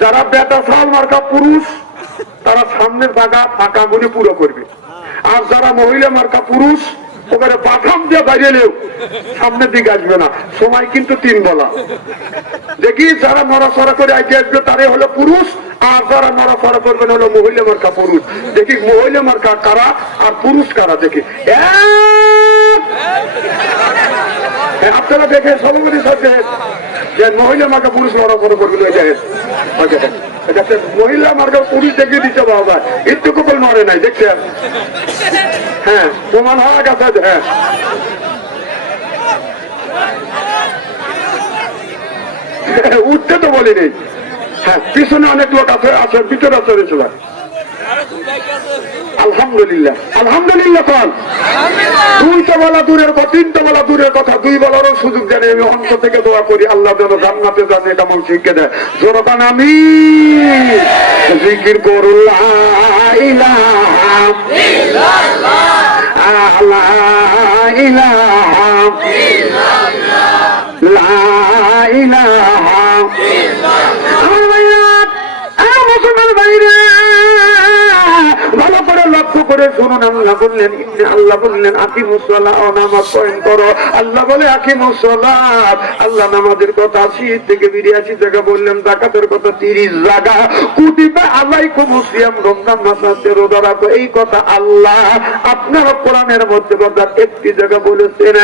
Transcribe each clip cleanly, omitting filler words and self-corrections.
যারা বেটা সাল মার্কা পুরুষ তারা সামনের জায়গা ফাঁকা গুলি পুরো করবে, আর যারা মহিলা মার্কা পুরুষ ওখানে বাথাম দিয়ে বাইরেলেও সামনের দিকে আসবে না। সময় কিন্তু 3 বেলা। দেখি যারা নড়াচড়া করে আগে আসবে তারাই হলো পুরুষ, আর যারা নড়াচড়া করবেন হলো মহিলা মার্কা পুরুষ। দেখি মহিলা মার্কা কারা আর পুরুষ কারা দেখি। আপনারা দেখে সবাই সাথে যে মহিলা মার্কা পুরুষ নড়াচড়া করবে মহিলা মার্কা পুরুষ দেখিয়ে দিচ্ছে বাবা একটু কপাল নড়ে নাই দেখছেন। হ্যাঁ প্রমাণ হওয়া গেছে। হ্যাঁ উঠতে তো বলিনি। হ্যাঁ পিছনে অনেক লোক আছে, আছে ভিতরে আছে। আলহামদুলিল্লাহ আলহামদুলিল্লাহ। কল 2টা বলা দূরের কথা, 3টা বলা দূরের কথা, 2 বলারও সুযোগ দেন। আমি অন্তর থেকে দোয়া করি আল্লাহ যেন জান্নাতে যান এটা মন শিখে দেয়। জোরকান আমি জিকির করুন লা ইলাহা ইল্লাল্লাহ লা ইলাহা ইল্লাল্লাহ লা ইলাহা ইল্লাল্লাহ। আমার মুসলমান ভাইরা ভালো করে লক্ষ্য করে শুনুন। আল্লাহ বললেন আকিমুস সালাহ, নামাজ কায়েম করো। আল্লাহ বলে আকিমুস সালাহ। আল্লাহ নামাজের কথা 80 থেকে 82 জায়গা বললেন, যাকাতের কথা 30 জায়গা, কুতিবা আলাইকুমুস সিয়াম, রমজান মাসে রোজা রাখো। এই কথা আল্লাহ আপনার কোরআনের মধ্যে বাজার একটি জায়গা বলেছেন।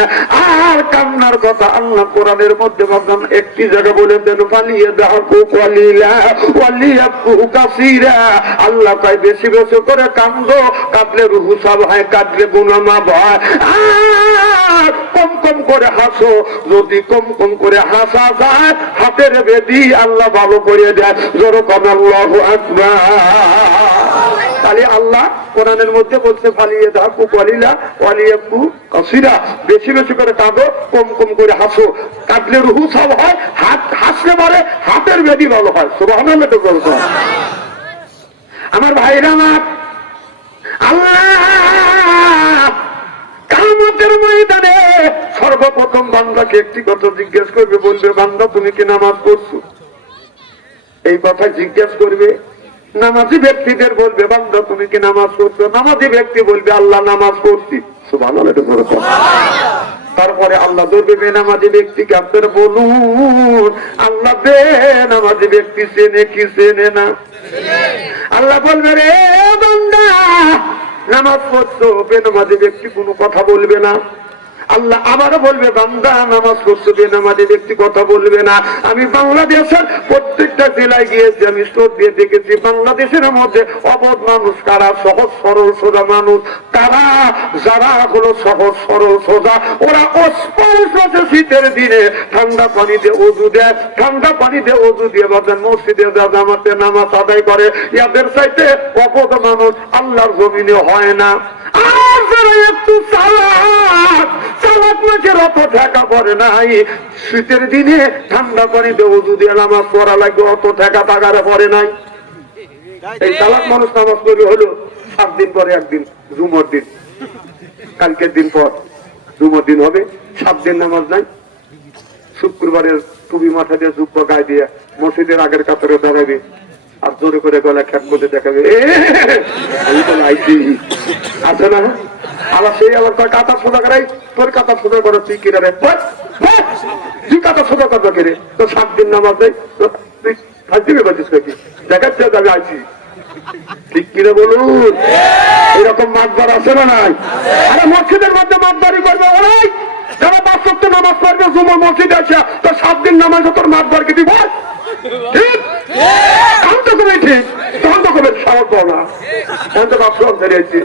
আর কান্নার কথা আল্লাহ কোরআনের মধ্যে বাজার একটি জায়গা বলেছেন, ফালিয়াদাহু কালিলা ওয়ালিয়াবকু কাসীরা। আল্লাহ কয় বেশি বেশি করে কান্দো, কাঁদলে রুহু সাব হয়, কাঁদলে গুনাহ মাফ হয়। আর কম কম করে হাসো, যদি কম কম করে হাসা যায় হাতের বেদি আল্লাহ ভালো করে দেয়। যেরকম আল্লাহু আকবার। তাহলে আল্লাহ কোরআনের মধ্যে বলছে ফালিয়াদাহু কালিলা ওয়ালিয়াবকু কাসীরা, বেশি বেশি করে কাঁদো, কম কম করে হাসো, কাঁদলে রুহু সাব হয়, হাসলে পারে হাতের বেদি ভালো হয়। সুবহানাল্লাহ তো বলছো। আমার ভাইরা আমার, আল্লাহ কিয়ামতের ময়দানে সর্বপ্রথম বান্দাকে একটি কথা জিজ্ঞেস করবে, বলবে বান্দা তুমি কি নামাজ পড়ছো? এই কথা জিজ্ঞেস করবে। নামাজি ব্যক্তিদের বলবে বান্দা তুমি কি নামাজ পড়ছো? নামাজি ব্যক্তি বলবে আল্লাহ নামাজ পড়ছি। সুবহানাল্লাহ। তারপরে আল্লাহ ধরবে বেনামাজি ব্যক্তিকে, আপনারা বলুন আল্লাহ বেনামাজি ব্যক্তি চেনে কি চেনে না? আল্লাহ বলবে রে বান্দা নামাজ পড়ছো, বেনামাজি ব্যক্তি কোনো কথা বলবে না। আল্লাহ আবারও বলবে বান্দা নামাজ পড়ছো, বেনামাজি ব্যক্তি কথা বলবে না। আমি বাংলাদেশের প্রত্যেকটা জেলায় গিয়েছি, আমি স্টোর দিয়ে দেখেছি বাংলাদেশের মধ্যে অবধ মানুষ কারা, সহজ সরল সোজা মানুষ কারা, যারা হলো সহজ সরল সোজা, ওরা অস্পষ্ট শীতের দিনে ঠান্ডা পানি দিয়ে ওযু দেয়, ঠান্ডা পানি দিয়ে ওযু দিয়ে বাজান মসজিদে জামাতে নামাজ আদায় করে। এদের চাইতে অবধ মানুষ আল্লাহর জমিনে হয় না। আর যারা একটু চালাক মাঝের অত ঠেকা পড়ে নাই, শীতের দিনে ঠান্ডা পানিতে ওযু দিয়ে নামাজ পড়া লাগবে, অত ঠেকা টাকারে পড়ে নাই। এই চালাক মানুষ নামাজ পড়বে হলো 7 দিন পরে একদিন জুমার দিন, কালকের দিন পর জুমার দিন হবে, 7 দিন নামাজ নাই। শুক্রবারের টুপি মাথা দিয়ে জুব্বা গায়ে দিয়ে মসজিদের আগের কাতারে দাঁড়াবে, আর জোরে করে গলা খ্যাত মধ্যে দেখাবে আমি তো আইছি আছে না। আবার সেই আবার কাতা সোজা করাই, তোর কাতা সোজা করো তুই কিনে রে, তুই কাতা সোজা করবো কিনে, তো 7 দিন নামাজ দেয় তুই ফাঁসিবে বাজিস নাকি, দেখাচ্ছে আমি আইছি। ঠিক কিনে বলুন? এরকম মাতবার আছে না নাই? আরে মসজিদের মধ্যে মাতবারি করবে ওরাই যারা 5 ওয়াক্ত নামাজ পড়বে জুমার মসজিদে আসা, তো 7 দিন নামাজ তোর মাতবারকে দিব। ঠিক তখন তো কবে, ঠিক তখন তো কবে সাহস পাও না, এখন তো বাপসা ছেড়ে আছি।